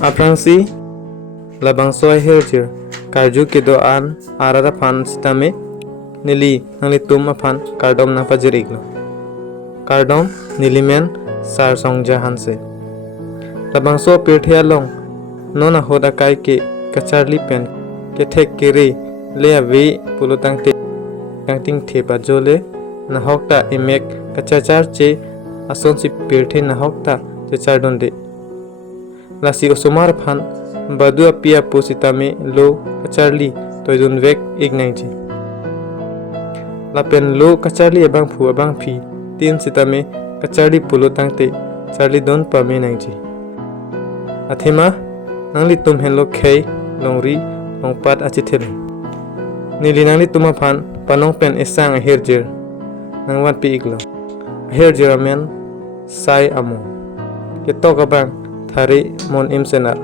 Aprangsi labang soy Hirjir karju kidoan arara phan sitame nili nangli tum aphan kardom na fajir iglo kardom nilimen sar Songja Hanse labang so pirthia long nona hoda kai ke kacharli pen ke thek ke re le ave pulutang te kangting theba jole na hokta emek kachachar che ason si pirthe na hokta che chardonde lasi osomar phan badu apia positame lo kacharli toidun vek ignaiji lapen lo kacharli abang phu abang phi tin sitame kacharli pulutang te charli don pame nangji athema nangli tum hen lo khei longri longpat achithele nili nangli tuma phan panong pen esang a Hirjir nangwan pi iglo Hirjir amen SAI AMO ke Tokbang thari Monim Senar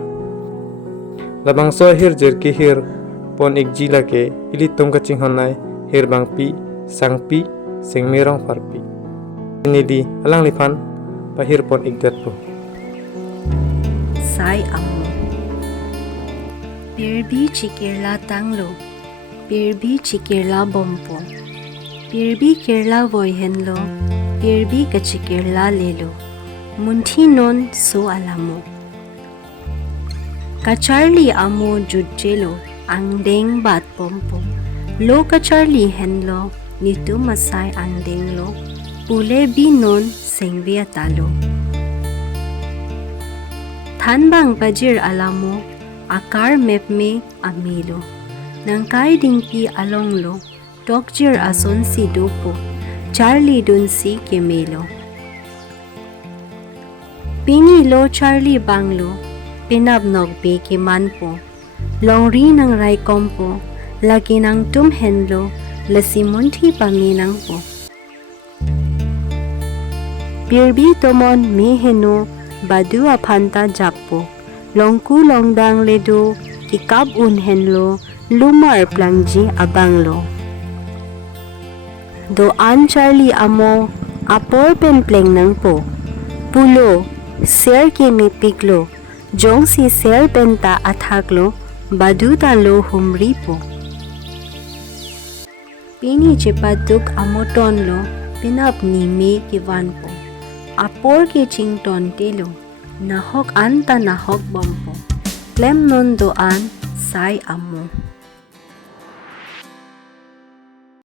labang so Hirjir ki hir pon ikjila ke ili tum ka chinghonai Hirbang pi sangpi Sengmir Rongpharpi nili alang liphan pahir pon igdat po SAI AMO Pirbi chikirla tanglo Pirbi chikirla bompo Pirbi kirla voihenlo Pirbi kachikirla lelo Munthi non so alamo Kacharli amo judjelo angdeng bat pompo Lo kacharli henlo nitu masay angdeng lo Pule binon sengvia talo Thanbang pajir alamo akar map me amilo nangkai dingpi alonglo tokjir ason si dopo charli dun si kemelo pini lo charli banglo pinab nogbe ke manpo longri nang rai kompo lagi nang tum henlo lasimunthi paminang po birbi tomon me heno badu aphanta jappo longku longdang ledo kikab un henlo lumar plangji abanglo do an charli amo apor pen pleng nang po pulo ser ke mi piglo jong si ser penta athaklo badu ta lo humri po pini chepaduk amoton lo pinap ni me ke van po apor ke chington telo nahok anta nahok bompo klem non doan SAI AMO